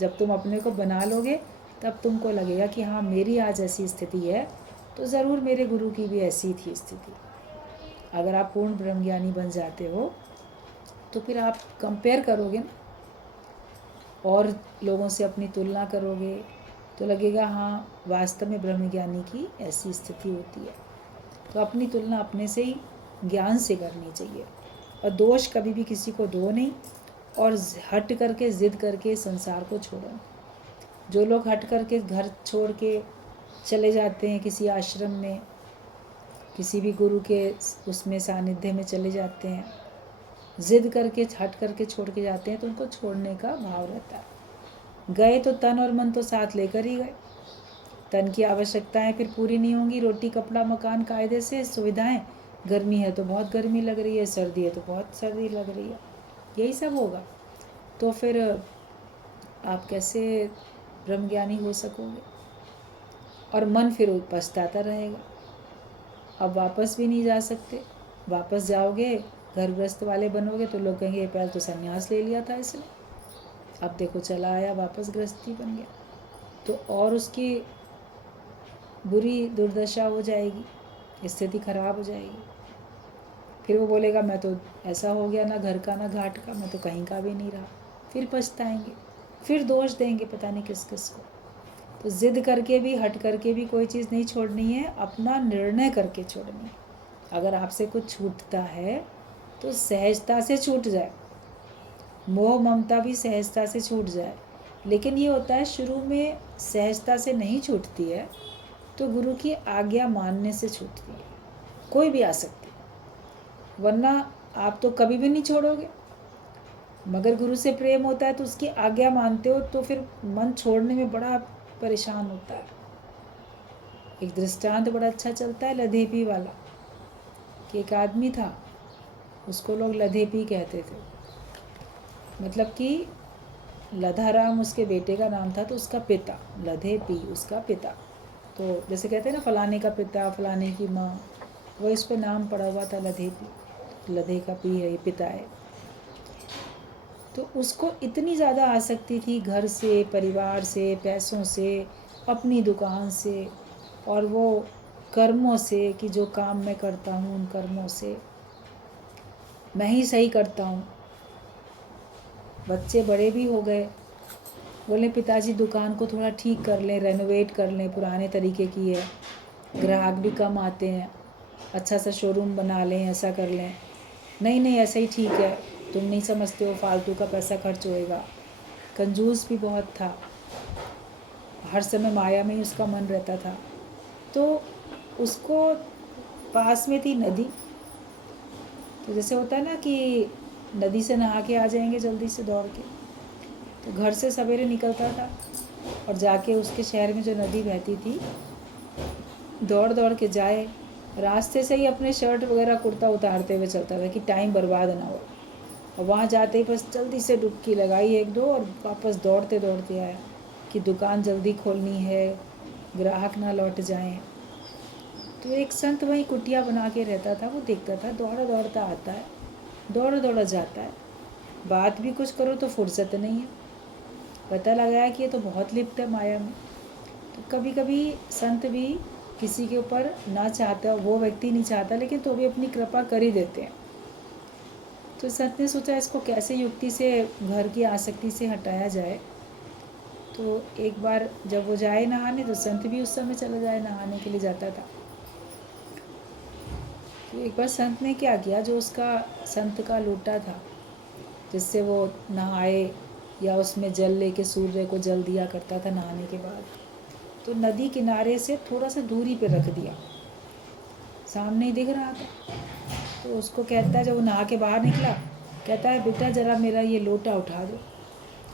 जब तुम अपने को बना लोगे तब तुमको लगेगा कि हाँ मेरी आज ऐसी स्थिति है तो ज़रूर मेरे गुरु की भी ऐसी थी स्थिति। अगर आप पूर्ण ब्रह्मज्ञानी बन जाते हो तो फिर आप कंपेयर करोगे ना, और लोगों से अपनी तुलना करोगे तो लगेगा हाँ वास्तव में ब्रह्मज्ञानी की ऐसी स्थिति होती है। तो अपनी तुलना अपने से ही ज्ञान से करनी चाहिए, और दोष कभी भी किसी को दो नहीं, और हट करके ज़िद करके संसार को छोड़ो। जो लोग हट करके घर छोड़ के चले जाते हैं किसी आश्रम में, किसी भी गुरु के उसमें सानिध्य में चले जाते हैं, ज़िद करके हट करके छोड़ के जाते हैं, तो उनको छोड़ने का भाव रहता है। गए तो तन और मन तो साथ लेकर ही गए। तन की आवश्यकताएं फिर पूरी नहीं होंगी, रोटी कपड़ा मकान कायदे से सुविधाएं, गर्मी है तो बहुत गर्मी लग रही है, सर्दी है तो बहुत सर्दी लग रही है, यही सब होगा। तो फिर आप कैसे ब्रह्मज्ञानी हो सकोगे? और मन फिर पछताता रहेगा। अब वापस भी नहीं जा सकते, वापस जाओगे घर गृहस्थ वाले बनोगे तो लोग कहेंगे पहले तो संन्यास ले लिया था इसने, अब देखो चला आया वापस गृहस्थी बन गया, तो और उसकी बुरी दुर्दशा हो जाएगी, स्थिति खराब हो जाएगी। फिर वो बोलेगा मैं तो ऐसा हो गया, ना घर का ना घाट का, मैं तो कहीं का भी नहीं रहा। फिर पछताएंगे, फिर दोष देंगे पता नहीं किस किस को। तो ज़िद करके भी हट करके भी कोई चीज़ नहीं छोड़नी है, अपना निर्णय करके छोड़नी है। अगर आपसे कुछ छूटता है तो सहजता से छूट जाए, मोह ममता भी सहजता से छूट जाए। लेकिन ये होता है शुरू में सहजता से नहीं छूटती है, तो गुरु की आज्ञा मानने से छूटती है। कोई भी आ सकती है, वरना आप तो कभी भी नहीं छोड़ोगे। मगर गुरु से प्रेम होता है तो उसकी आज्ञा मानते हो, तो फिर मन छोड़ने में बड़ा परेशान होता है। एक दृष्टांत बड़ा अच्छा चलता है लधेपी वाला, कि एक आदमी था, उसको लोग लधेपी कहते थे। मतलब कि लधाराम उसके बेटे का नाम था, तो उसका पिता, लधेपी उसका पिता। तो जैसे कहते हैं ना फलाने का पिता फलाने की माँ, वो इस पर नाम पड़ा हुआ था लधेपी, लधे का पी है, ये पिता है। तो उसको इतनी ज़्यादा आसक्ति थी घर से, परिवार से, पैसों से, अपनी दुकान से, और वो कर्मों से, कि जो काम मैं करता हूँ उन कर्मों से मैं ही सही करता हूँ। बच्चे बड़े भी हो गए, बोले पिताजी दुकान को थोड़ा ठीक कर लें, रेनोवेट कर लें, पुराने तरीके की है, ग्राहक भी कम आते हैं, अच्छा सा शोरूम बना लें, ऐसा कर लें। नहीं नहीं ऐसा ही ठीक है, तुम नहीं समझते हो, फालतू का पैसा खर्च होएगा। कंजूस भी बहुत था, हर समय माया में ही उसका मन रहता था। तो उसको पास में थी नदी, तो जैसे होता है ना कि नदी से नहा के आ जाएंगे जल्दी से दौड़ के, तो घर से सवेरे निकलता था और जाके उसके शहर में जो नदी बहती थी दौड़ दौड़ के जाए, रास्ते से ही अपने शर्ट वगैरह कुर्ता उतारते हुए चलता था कि टाइम बर्बाद ना हो। और वहाँ जाते ही बस जल्दी से डुबकी लगाई एक दो और वापस दौड़ते दौड़ते आया कि दुकान जल्दी खोलनी है, ग्राहक ना लौट जाएं। तो एक संत वहीं कुटिया बना के रहता था, वो देखता था दौड़ा दौड़ता आता है, दौड़ा दौड़ा जाता है, बात भी कुछ करो तो फुर्सत नहीं है। पता लगाया कि ये तो बहुत लिप्त है माया में। तो कभी कभी संत भी किसी के ऊपर ना चाहता, वो व्यक्ति नहीं चाहता, लेकिन तो भी अपनी कृपा कर ही देते हैं। तो संत ने सोचा इसको कैसे युक्ति से घर की आसक्ति से हटाया जाए। तो एक बार जब वो जाए नहाने, तो संत भी उस समय चला जाए नहाने के लिए जाता था। तो एक बार संत ने क्या किया, जो उसका संत का लोटा था जिससे वो नहाए या उसमें जल लेके सूर्य को जल दिया करता था नहाने के बाद, तो नदी किनारे से थोड़ा सा दूरी पे रख दिया, सामने ही दिख रहा था। तो उसको कहता है, जब वो नहा के बाहर निकला, कहता है बेटा ज़रा मेरा ये लोटा उठा दो।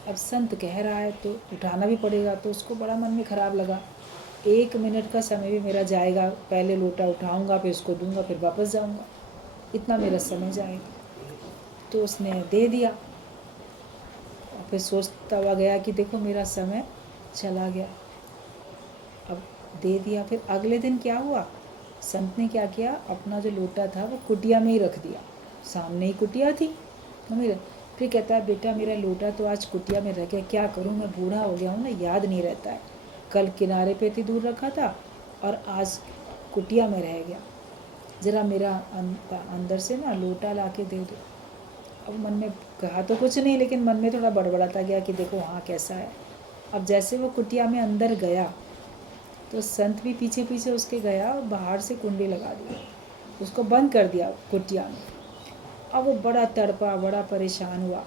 अब संत कह रहा है तो उठाना भी पड़ेगा, तो उसको बड़ा मन में ख़राब लगा। 1 मिनट का समय भी मेरा जाएगा, पहले लोटा उठाऊंगा, फिर उसको दूंगा, फिर वापस जाऊंगा, इतना मेरा समय जाएगा। तो उसने दे दिया और फिर सोचता हुआ गया कि देखो मेरा समय चला गया। अब दे दिया। फिर अगले दिन क्या हुआ, संत ने क्या किया, अपना जो लोटा था वो कुटिया में ही रख दिया, सामने ही कुटिया थी मेरे। फिर कहता है बेटा मेरा लोटा तो आज कुटिया में रह गया, क्या करूं, मैं बूढ़ा हो गया हूं ना, याद नहीं रहता है, कल किनारे पे इतनी दूर रखा था और आज कुटिया में रह गया, ज़रा मेरा अंदर से ना लोटा ला के दे दो। अब मन में कहा तो कुछ नहीं, लेकिन मन में थोड़ा बड़बड़ाता गया कि देखो हाँ कैसा है। अब जैसे वो कुटिया में अंदर गया तो संत भी पीछे पीछे उसके गया और बाहर से कुंडी लगा दी, उसको बंद कर दिया कुटिया में। अब वो बड़ा तड़पा, बड़ा परेशान हुआ,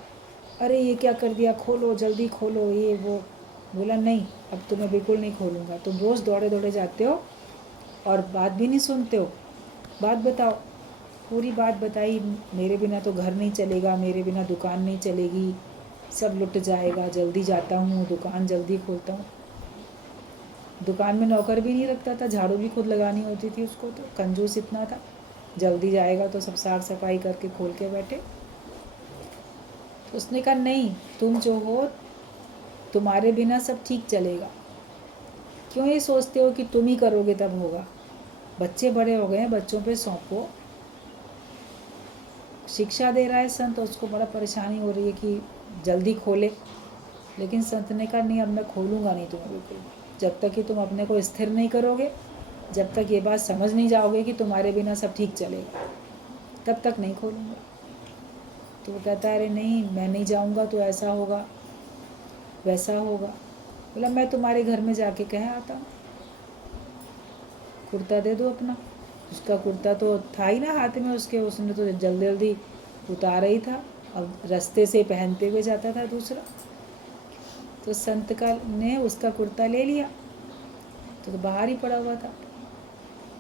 अरे ये क्या कर दिया, खोलो जल्दी खोलो, ये वो। बोला नहीं, अब तो मैं बिल्कुल नहीं खोलूँगा, तुम रोज़ दौड़े दौड़े जाते हो और बात भी नहीं सुनते हो, बात बताओ। पूरी बात बताई, मेरे बिना तो घर नहीं चलेगा, मेरे बिना दुकान नहीं चलेगी, सब लुट जाएगा, जल्दी जाता हूँ, दुकान जल्दी खोलता हूँ। दुकान में नौकर भी नहीं रखता था, झाड़ू भी खुद लगानी होती थी उसको, तो कंजूस इतना था, जल्दी जाएगा तो सब साफ सफाई करके खोल के बैठे। तो उसने कहा नहीं, तुम जो हो तुम्हारे बिना सब ठीक चलेगा, क्यों ये सोचते हो कि तुम ही करोगे तब होगा, बच्चे बड़े हो गए हैं, बच्चों पे सौंपो। शिक्षा दे रहा है संत, उसको बड़ा परेशानी हो रही है कि जल्दी खोले, लेकिन संत ने कहा नहीं, अब मैं खोलूँगा नहीं तुम्हें बिल्कुल, जब तक कि तुम अपने को स्थिर नहीं करोगे, जब तक ये बात समझ नहीं जाओगे कि तुम्हारे बिना सब ठीक चलेगा, तब तक नहीं खोलूँगा। तो वो कहता है अरे नहीं, मैं नहीं जाऊँगा तो ऐसा होगा वैसा होगा। बोला मैं तुम्हारे घर में जाके कह आता हूँ, कुर्ता दे दो अपना। उसका कुर्ता तो था ही ना हाथ में उसके, उसने तो जल्दी जल्दी उतारा ही था, अब रास्ते से पहनते हुए जाता था दूसरा। तो संत का ने उसका कुर्ता ले लिया, तो बाहर ही पड़ा हुआ था,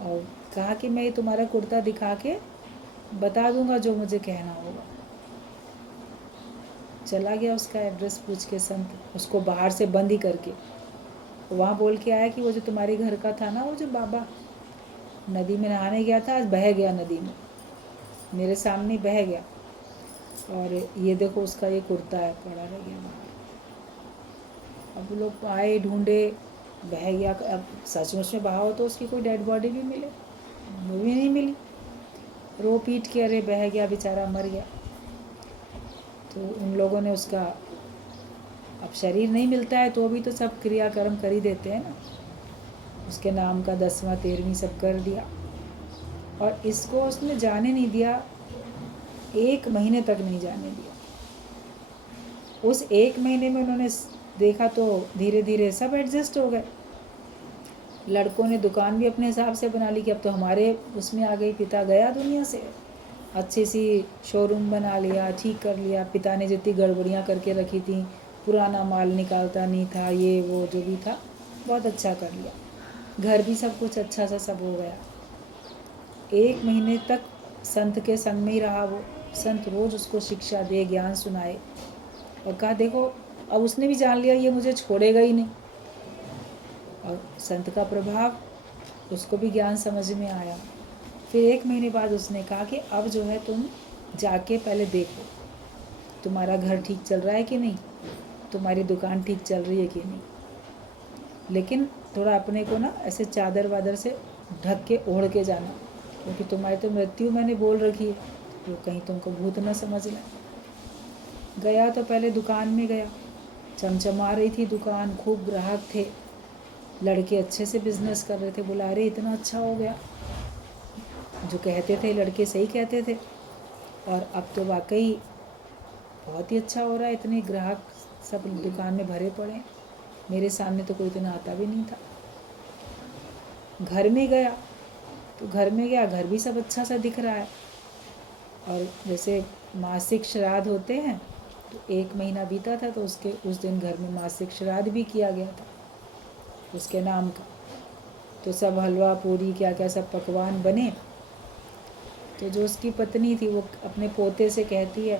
और कहा कि मैं तुम्हारा कुर्ता दिखा के बता दूंगा जो मुझे कहना होगा। चला गया उसका एड्रेस पूछ के संत, उसको बाहर से बंद ही करके। वहाँ बोल के आया कि वो जो तुम्हारे घर का था ना, वो जो बाबा नदी में नहाने गया था, आज बह गया नदी में, मेरे सामने बह गया, और ये देखो उसका ये कुर्ता है पड़ा रह गया बाहर। अब लोग आए, ढूंढे, बह गया। अब सचमुच में बहा हो तो उसकी कोई डेड बॉडी भी मिले, वो भी नहीं मिली। रो पीट के अरे बह गया बेचारा, मर गया। तो उन लोगों ने उसका, अब शरीर नहीं मिलता है तो भी तो सब क्रियाकर्म कर ही देते हैं ना, उसके नाम का 10वां 13वीं सब कर दिया, और इसको उसने जाने नहीं दिया, 1 महीने तक नहीं जाने दिया। उस 1 महीने में उन्होंने देखा तो धीरे धीरे सब एडजस्ट हो गए। लड़कों ने दुकान भी अपने हिसाब से बना ली कि अब तो हमारे उसमें आ गई, पिता गया दुनिया से, अच्छी सी शोरूम बना लिया, ठीक कर लिया। पिता ने जितनी गड़बड़ियाँ करके रखी थी, पुराना माल निकालता नहीं था, ये वो जो भी था बहुत अच्छा कर लिया, घर भी सब कुछ अच्छा सा सब हो गया। 1 महीने तक संत के संग में ही रहा वो। संत रोज़ उसको शिक्षा दे, ज्ञान सुनाए, और कहा देखो अब उसने भी जान लिया ये मुझे छोड़ेगा ही नहीं, और संत का प्रभाव, उसको भी ज्ञान समझ में आया। फिर 1 महीने बाद उसने कहा कि अब जो है तुम जाके पहले देखो तुम्हारा घर ठीक चल रहा है कि नहीं, तुम्हारी दुकान ठीक चल रही है कि नहीं, लेकिन थोड़ा अपने को ना ऐसे चादर वादर से ढक के ओढ़ के जाना, क्योंकि तुम्हारी तो मृत्यु मैंने बोल रखी है, तो कहीं तुमको भूत न समझ लें। गया तो पहले दुकान में गया, चमचमा रही थी दुकान, खूब ग्राहक थे, लड़के अच्छे से बिजनेस कर रहे थे। बोला अरे इतना अच्छा हो गया, जो कहते थे लड़के सही कहते थे, और अब तो वाकई बहुत ही अच्छा हो रहा है, इतने ग्राहक सब दुकान में भरे पड़े, मेरे सामने तो कोई इतना आता भी नहीं था। घर में गया तो घर में गया, घर भी सब अच्छा सा दिख रहा है, और जैसे मासिक श्राद्ध होते हैं तो 1 महीना बीता था, तो उसके उस दिन घर में मासिक श्राद्ध भी किया गया था। उसके नाम का। तो सब हलवा पूरी क्या क्या सब पकवान बने। तो जो उसकी पत्नी थी वो अपने पोते से कहती है,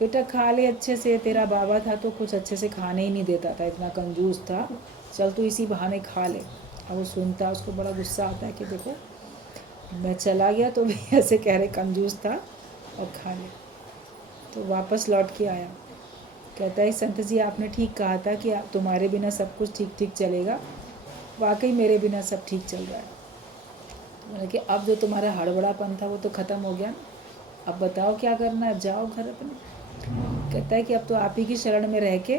बेटा खा ले अच्छे से, तेरा बाबा था तो कुछ अच्छे से खाने ही नहीं देता था, इतना कंजूस था, चल तू इसी बहाने खा ले। अब वो सुनता, उसको बड़ा गुस्सा आता है कि देखो मैं चला गया तो भी ऐसे कह रहे कंजूस था और खा ले। तो वापस लौट के आया, कहता है संत जी आपने ठीक कहा था कि तुम्हारे बिना सब कुछ ठीक ठीक चलेगा, वाकई मेरे बिना सब ठीक चल रहा है। तो मैंने कि अब जो तुम्हारा हड़बड़ापन था वो तो ख़त्म हो गया, अब बताओ क्या करना है, जाओ घर अपने। कहता है कि अब तो आप ही की शरण में रह के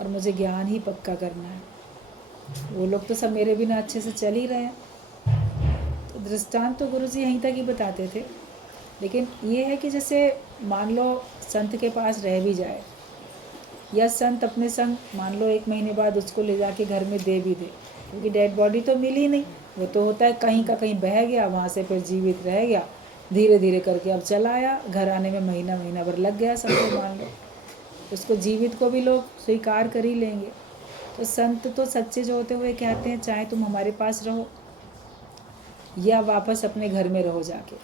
और मुझे ज्ञान ही पक्का करना है। वो लोग तो सब मेरे बिना अच्छे से चल ही रहे हैं। तो दृष्टांत तो गुरु जी यहीं तक ही बताते थे, लेकिन ये है कि जैसे मान लो संत के पास रह भी जाए, या संत अपने संग मान लो 1 महीने बाद उसको ले जाके घर में दे भी दे, क्योंकि डेड बॉडी तो मिली नहीं, वो तो होता है कहीं का कहीं बह गया, वहाँ से फिर जीवित रह गया, धीरे धीरे करके अब चला आया, घर आने में महीना भर लग गया सबको, मान लो उसको जीवित को भी लोग स्वीकार कर ही लेंगे। तो संत तो सच्चे जो होते हुए कहते हैं चाहे तुम हमारे पास रहो या वापस अपने घर में रहो जाके,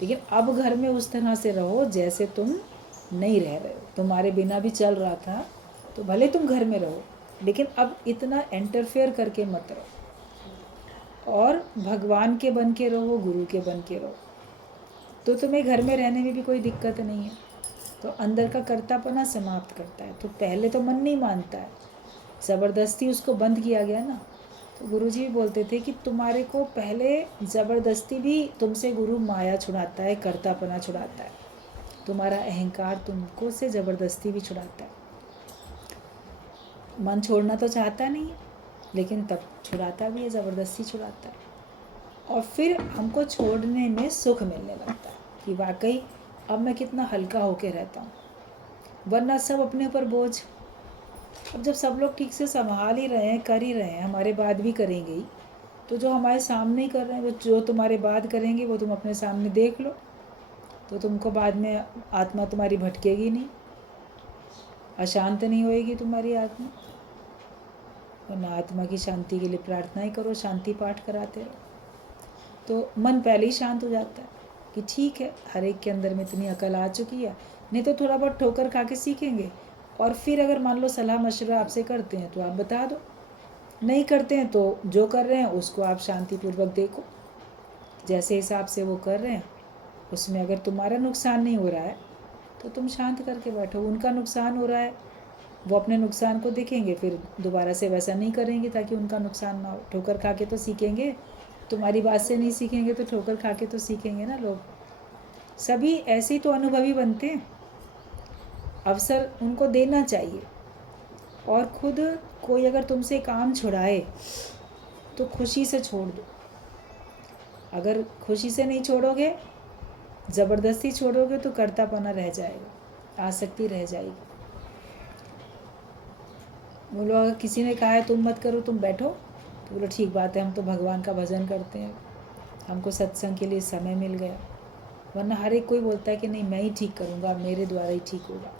लेकिन अब घर में उस तरह से रहो जैसे तुम नहीं रह रहे हो। तुम्हारे बिना भी चल रहा था तो भले तुम घर में रहो, लेकिन अब इतना इंटरफेयर करके मत रहो, और भगवान के बन के रहो, गुरु के बन के रहो, तो तुम्हें घर में रहने में भी कोई दिक्कत नहीं है। तो अंदर का कर्तापना समाप्त करता है। तो पहले तो मन नहीं मानता है, ज़बरदस्ती उसको बंद किया गया ना। तो गुरुजी भी बोलते थे कि तुम्हारे को पहले ज़बरदस्ती भी तुमसे गुरु माया छुड़ाता है, कर्तापना छुड़ाता है, तुम्हारा अहंकार तुमको से ज़बरदस्ती भी छुड़ाता है। मन छोड़ना तो चाहता नहीं है, लेकिन तब छुड़ाता भी है, ज़बरदस्ती छुड़ाता है। और फिर हमको छोड़ने में सुख मिलने लगता है कि वाकई अब मैं कितना हल्का होके रहता हूँ, वरना सब अपने ऊपर बोझ। अब जब सब लोग ठीक से संभाल ही रहे हैं, कर ही रहे हैं, हमारे बाद भी करेंगे ही, तो जो हमारे सामने ही कर रहे हैं, वो जो तुम्हारे बाद करेंगे वो तुम अपने सामने देख लो, तो तुमको बाद में आत्मा तुम्हारी भटकेगी नहीं, अशांत नहीं होएगी तुम्हारी आत्मा। वरना आत्मा की शांति के लिए प्रार्थना ही करो, शांति पाठ कराते रहो, तो मन पहले ही शांत हो जाता है कि ठीक है, हर एक के अंदर में इतनी अकल आ चुकी है। नहीं तो थोड़ा बहुत ठोकर खा के सीखेंगे, और फिर अगर मान लो सलाह मशवरा आपसे करते हैं तो आप बता दो, नहीं करते हैं तो जो कर रहे हैं उसको आप शांतिपूर्वक देखो, जैसे हिसाब से वो कर रहे हैं उसमें अगर तुम्हारा नुकसान नहीं हो रहा है तो तुम शांत करके बैठो। उनका नुकसान हो रहा है, वो अपने नुकसान को देखेंगे, फिर दोबारा से वैसा नहीं करेंगे ताकि उनका नुकसान ना हो। ठोकर खा के तो सीखेंगे, तुम्हारी बात से नहीं सीखेंगे तो ठोकर खा के तो सीखेंगे ना लोग। सभी ऐसे ही तो अनुभवी बनते हैं, अवसर उनको देना चाहिए। और खुद कोई अगर तुमसे काम छुड़ाए तो खुशी से छोड़ दो। अगर खुशी से नहीं छोड़ोगे, ज़बरदस्ती छोड़ोगे तो कर्तापना रह जाएगा, आसक्ति रह जाएगी। बोलो अगर किसी ने कहा है तुम मत करो, तुम बैठो, तो बोलो ठीक बात है, हम तो भगवान का भजन करते हैं, हमको सत्संग के लिए समय मिल गया। वरना हर एक कोई बोलता है कि नहीं मैं ही ठीक करूँगा, मेरे द्वारा ही ठीक होगा।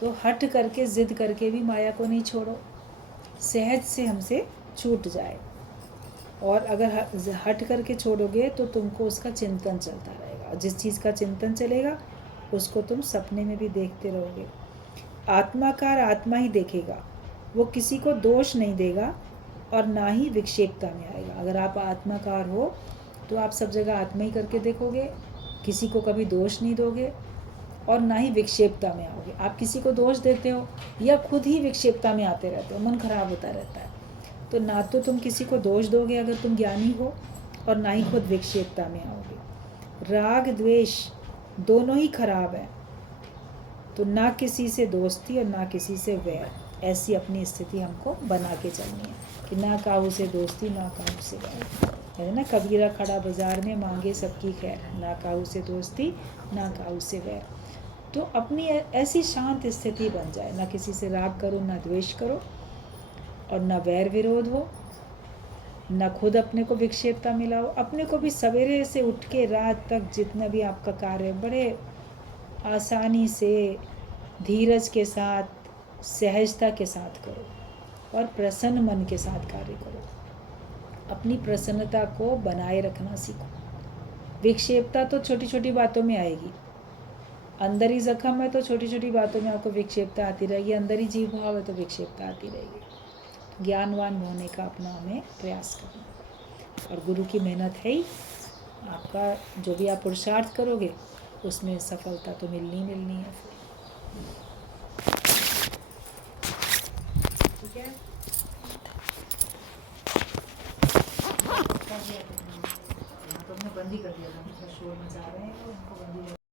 तो हट करके ज़िद करके भी माया को नहीं छोड़ो, सहज से हमसे छूट जाए। और अगर हट करके छोड़ोगे तो तुमको उसका चिंतन चलता रहेगा, जिस चीज़ का चिंतन चलेगा उसको तुम सपने में भी देखते रहोगे। आत्माकार आत्मा ही देखेगा, वो किसी को दोष नहीं देगा और ना ही विक्षेपता में आएगा। अगर आप आत्माकार हो तो आप सब जगह आत्मा ही करके देखोगे, किसी को कभी दोष नहीं दोगे और ना ही विक्षेपता में आओगे। आप किसी को दोष देते हो या खुद ही विक्षेपता में आते रहते हो, मन खराब होता रहता है। तो ना तो तुम किसी को दोष दोगे अगर तुम ज्ञानी हो, और ना ही खुद विक्षेपता में आओगे। राग द्वेष दोनों ही खराब है। तो ना किसी से दोस्ती और ना किसी से वैर, ऐसी अपनी स्थिति हमको बना के चलनी है कि ना काहू से दोस्ती ना काहू से वैर। है ना, कबीरा खड़ा बाजार में मांगे सबकी खैर, ना काहू से दोस्ती ना काहू से वैर। तो अपनी ऐसी शांत स्थिति बन जाए, ना किसी से राग करो ना द्वेष करो और ना वैर विरोध हो, ना खुद अपने को विक्षेपता मिलाओ। अपने को भी सवेरे से उठ के रात तक जितना भी आपका कार्य बड़े आसानी से, धीरज के साथ, सहजता के साथ करो। और प्रसन्न मन के साथ कार्य करो। अपनी प्रसन्नता को बनाए रखना सीखो। विक्षेपता तो छोटी छोटी बातों में आएगी। अंदर ही जख्म है तो छोटी छोटी बातों में आपको विक्षेपता आती रहेगी। अंदर ही जीव भाव है तो विक्षेपता आती रहेगी। ज्ञानवान होने का अपना हमें प्रयास करना और गुरु की मेहनत है ही। आपका जो भी आप पुरुषार्थ करोगे उसमें सफलता तो मिलनी ही मिलनी है फिर। ठीक है, यहाँ तो हमने बंद ही कर दिया था, शोर मचा रहे हैं तो उनको बंद ही